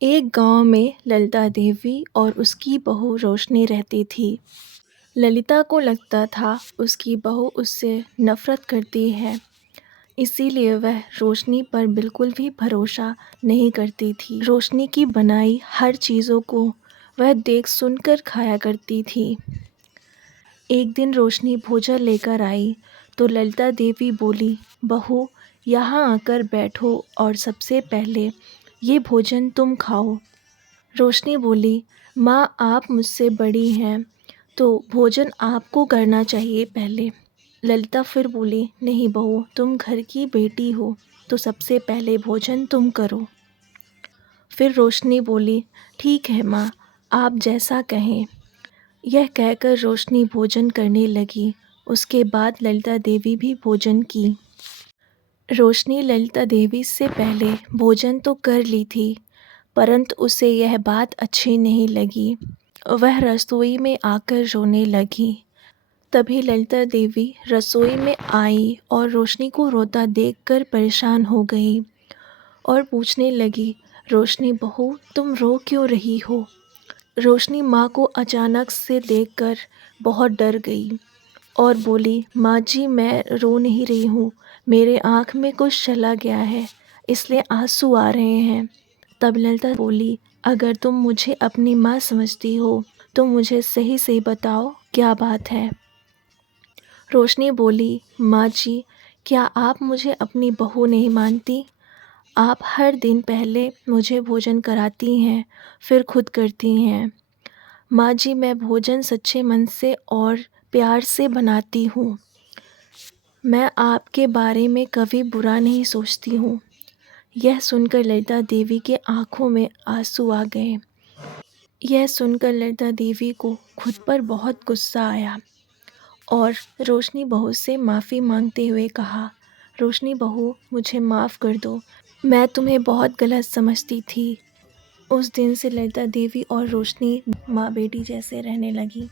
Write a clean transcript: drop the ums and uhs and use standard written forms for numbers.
एक गांव में ललिता देवी और उसकी बहू रोशनी रहती थी। ललिता को लगता था उसकी बहू उससे नफरत करती है, इसीलिए वह रोशनी पर बिल्कुल भी भरोसा नहीं करती थी। रोशनी की बनाई हर चीज़ों को वह देख सुनकर खाया करती थी। एक दिन रोशनी भोजन लेकर आई तो ललिता देवी बोली, बहू यहाँ आकर बैठो और सबसे पहले ये भोजन तुम खाओ। रोशनी बोली, माँ आप मुझसे बड़ी हैं तो भोजन आपको करना चाहिए पहले। ललिता फिर बोली, नहीं बहू, तुम घर की बेटी हो तो सबसे पहले भोजन तुम करो। फिर रोशनी बोली, ठीक है माँ, आप जैसा कहें। यह कहकर रोशनी भोजन करने लगी। उसके बाद ललिता देवी भी भोजन की। रोशनी ललिता देवी से पहले भोजन तो कर ली थी, परंतु उसे यह बात अच्छी नहीं लगी। वह रसोई में आकर रोने लगी। तभी ललिता देवी रसोई में आई और रोशनी को रोता देखकर परेशान हो गई और पूछने लगी, रोशनी बहू तुम रो क्यों रही हो? रोशनी माँ को अचानक से देखकर बहुत डर गई और बोली, माँ जी मैं रो नहीं रही हूँ, मेरे आँख में कुछ चला गया है इसलिए आंसू आ रहे हैं। तब ललिता बोली, अगर तुम मुझे अपनी माँ समझती हो तो मुझे सही से बताओ क्या बात है। रोशनी बोली, माँ जी क्या आप मुझे अपनी बहू नहीं मानती? आप हर दिन पहले मुझे भोजन कराती हैं फिर खुद करती हैं। माँ जी मैं भोजन सच्चे मन से और प्यार से बनाती हूँ। मैं आपके बारे में कभी बुरा नहीं सोचती हूँ। यह सुनकर ललिता देवी के आँखों में आंसू आ गए। यह सुनकर ललिता देवी को खुद पर बहुत गुस्सा आया और रोशनी बहू से माफ़ी मांगते हुए कहा, रोशनी बहू मुझे माफ़ कर दो, मैं तुम्हें बहुत गलत समझती थी। उस दिन से ललिता देवी और रोशनी माँ बेटी जैसे रहने लगी।